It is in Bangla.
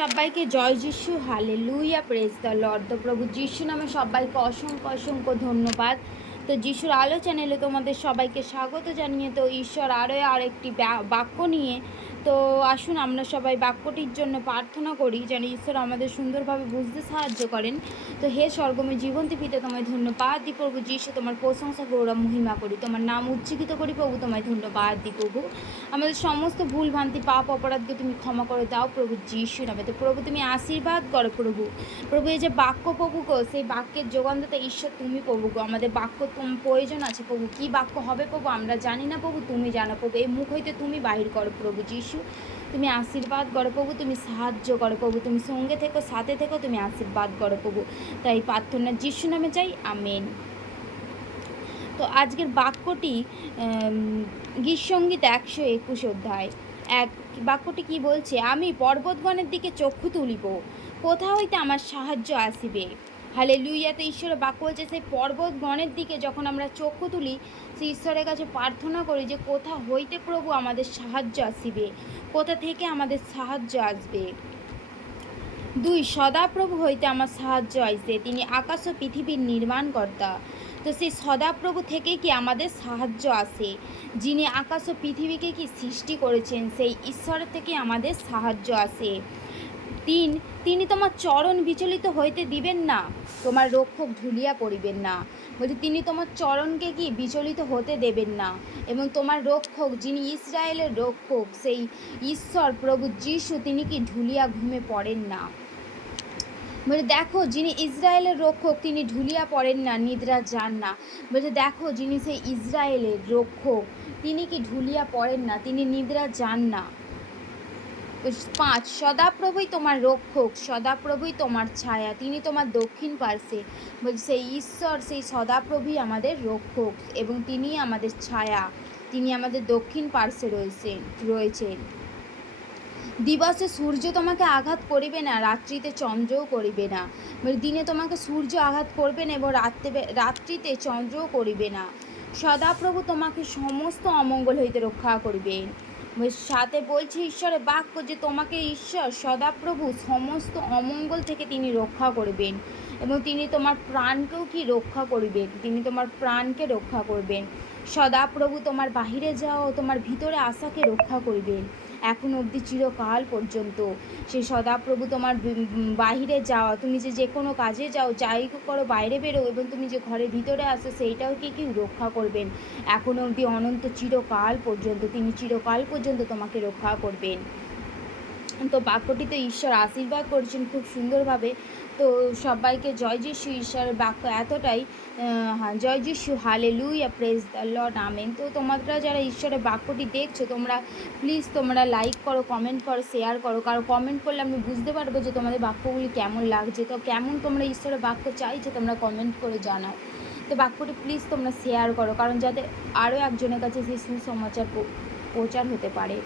সবাইকে জয় যিশু, হালেলুয়া, প্রেজ দ্য লর্ড। তো প্রভু যিশু নামে সবাইকে অসংখ্য অসংখ্য ধন্যবাদ। তো যিশুর আলো চ্যানেলে তোমাদের সবাইকে স্বাগত জানিয়ে তো ঈশ্বর আরেকটি বাক্য নিয়ে তো আসুন আমরা সবাই বাক্যটির জন্য প্রার্থনা করি যেন ঈশ্বর আমাদের সুন্দরভাবে বুঝতে সাহায্য করেন। তো হে স্বর্গময় জীবন্তী পিতা, তোমায় ধন্যবাদ দি প্রভু যিশু, তোমার প্রশংসা গৌরব মহিমা করি, তোমার নাম উজ্জীবিত করি প্রভু, তোমায় ধন্যবাদ দি প্রভু। আমাদের সমস্ত ভুল ভ্রান্তি পাপ অপরাধকে তুমি ক্ষমা করে দাও প্রভু যিশু নামে। তো প্রভু তুমি আশীর্বাদ করো প্রভু। প্রভু এই যে বাক্য প্রভু গো, সেই বাক্যের যোগানদাতা ঈশ্বর তুমি প্রভু গো। আমাদের বাক্য প্রয়োজন আছে প্রভু, কি বাক্য হবে প্রভু আমরা জানি না প্রভু, তুমি জানো প্রভু। এই মুখ হইতে তুমি বাহির করো প্রভু যিশু, তুমি আশীর্বাদ করো প্রভু, তুমি সাহায্য করো প্রভু, তুমি সঙ্গে থেকো, সাথে থেকো, তুমি আশীর্বাদ করো প্রভু। তাই প্রার্থনা যিশু নামে চাই, আমেন। তো আজকের বাক্যটি গীতসঙ্গীত 121 অধ্যায় এক। বাক্যটি কি বলছে? আমি পর্বতগণের দিকে চক্ষু তুলিব, কোথা হইতে আমার সাহায্য আসিবে। হালেলুয়াতে ঈশ্বরের বাক্য বলছে সেই পর্বতগণের দিকে যখন আমরা চক্ষু তুলি, সেই ঈশ্বরের কাছে প্রার্থনা করি যে কোথা হইতে প্রভু আমাদের সাহায্য আসিবে, কোথা থেকে আমাদের সাহায্য আসবে। 2, সদাপ্রভু হইতে আমার সাহায্য আইসে, তিনি আকাশ ও পৃথিবীর নির্মাণকর্তা। তো সেই সদাপ্রভু থেকে কি আমাদের সাহায্য আসে, যিনি আকাশ ও পৃথিবীকে কি সৃষ্টি করেছেন, সেই ঈশ্বরের থেকে আমাদের সাহায্য আসে। 3, তিনি তোমার চরণ বিচলিত হইতে দিবেন না, তোমার রক্ষক ঢুলিয়া পড়িবেন না। বলছে তিনি তোমার চরণকে কি বিচলিত হতে দেবেন না, এবং তোমার রক্ষক যিনি ইসরায়েলের রক্ষক সেই ঈশ্বর প্রভু যিশু তিনি কি ঢুলিয়া ঘুমে পড়েন না। বলে দেখো যিনি ইসরায়েলের রক্ষক তিনি ঢুলিয়া পড়েন না, নিদ্রা যান না। বলছে দেখো যিনি সেই ইসরায়েলের রক্ষক তিনি কি ঢুলিয়া পড়েন না, তিনি নিদ্রা যান না। 5, সদাপ্রভুই তোমার রক্ষক, সদাপ্রভুই তোমার ছায়া, তিনি তোমার দক্ষিণ পার্শ্বে। বলছে সেই ঈশ্বর সেই সদাপ্রভুই আমাদের রক্ষক এবং তিনি আমাদের ছায়া, তিনি আমাদের দক্ষিণ পার্শ্বে রয়েছেন। দিবসে সূর্য তোমাকে আঘাত করিবে না, রাত্রিতে চন্দ্রও করিবে না। দিনে তোমাকে সূর্য আঘাত করবে না এবং রাত্রিতে চন্দ্রও করিবে না। সদাপ্রভু তোমাকে সমস্ত অমঙ্গল হইতে রক্ষা করিবেন। সাথে বলছে ঈশ্বরের বাক্য যে তোমাকে ঈশ্বর সদাপ্রভু সমস্ত অমঙ্গল থেকে তিনি রক্ষা করবেন এবং তিনি তোমার প্রাণকেও কি রক্ষা করিবেন, তিনি তোমার প্রাণকে রক্ষা করবেন। সদাপ্রভু তোমার বাহিরে যাও, তোমার ভিতরে আশাকে রক্ষা করিবেন এখন অবধি চিরকাল পর্যন্ত। সেই সদাপ্রভু তোমার বাহিরে যাওয়া, তুমি যে কোনো কাজে যাও, যাই করো, বাইরে বেরো এবং তুমি যে ঘরের ভিতরে আসো সেইটাও কি রক্ষা করবেন এখন অবধি অনন্ত চিরকাল পর্যন্ত, তিনি চিরকাল পর্যন্ত তোমাকে রক্ষা করবেন। তো বাক্যটিতে ঈশ্বর আশীর্বাদ করছেন খুব সুন্দরভাবে। তো সবাইকে জয় যিশু। ঈশ্বরের বাক্য এতটাই, জয় যিশু, hallelujah, praise the lord, amen. তো তোমরা যারা ঈশ্বরের বাক্যটি দেখছো তোমরা প্লিজ তোমরা লাইক করো, কমেন্ট করো, শেয়ার করো, কারণ কমেন্ট করলে আমি বুঝতে পারবো যে তোমাদের বাক্যগুলি কেমন লাগছে। তো কেমন তোমরা ঈশ্বরের বাক্য চাইছো তোমরা কমেন্ট করে জানাও। তো বাক্যটি প্লিজ তোমরা শেয়ার করো, কারণ যাতে আরও একজনের কাছে সেই সুসমাচার প্রচার হতে পারে।